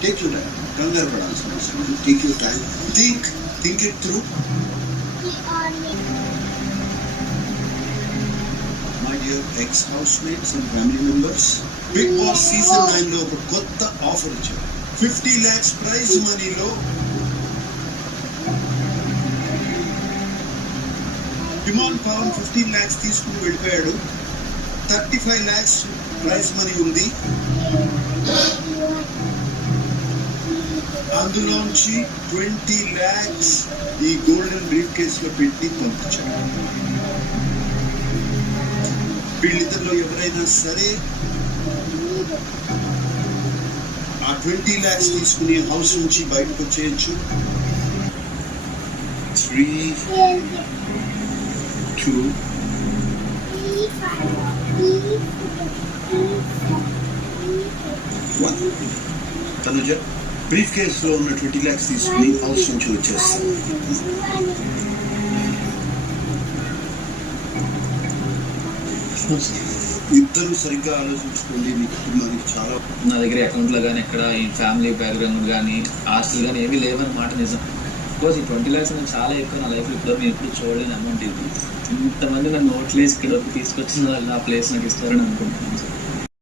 Take your time. Kangar Padal. Take your time. Think it through. My dear ex-housemates and family members, Big Boss Season 9 లో ఒక కొత్త offer ఇచ్చారు. 50 lakhs praise మనీలో ఇమాన్ Pawan 15 lakhs తీసుకుని వెళ్ళిపోయాడు. 35 lakhs prize money ఉంది. అందులోంచి 20 lakhs ఈ గోల్డెన్ బ్రీఫ్ కేసులో పెట్టి పంపించాడు. వీళ్ళిద్దరిలో ఎవరైనా సరే ఆ 20 lakhs తీసుకుని హౌస్ నుంచి బయటకు వచ్చేయచ్చు. 3, 2, 1. తనుజ బ్రీఫ్ కేసులో ఉన్న 20 lakhs తీసుకుని హౌస్ నుంచి వచ్చేస్తాం. ఇద్దరు సరిగ్గా ఆలోచించుకోండి. మీ కుటుంబానికి చాలా నా దగ్గర అకౌంట్లో కానీ ఎక్కడ ఈ ఫ్యామిలీ బ్యాక్గ్రౌండ్ కానీ ఆస్తులు కానీ ఏమీ లేవని మాట నిజం. బికాజ్ ఈ 20 lakhs అనేది చాలా ఎక్కువ. నా లైఫ్లో ఇప్పుడు నేను ఎప్పుడు చూడలేని అమౌంట్ ఇది. ఇంతమంది నన్ను ఓట్లేసి ఇక్కడ తీసుకొచ్చిన వాళ్ళు నా ప్లేస్ నాకు ఇస్తారని అనుకుంటున్నాను సార్.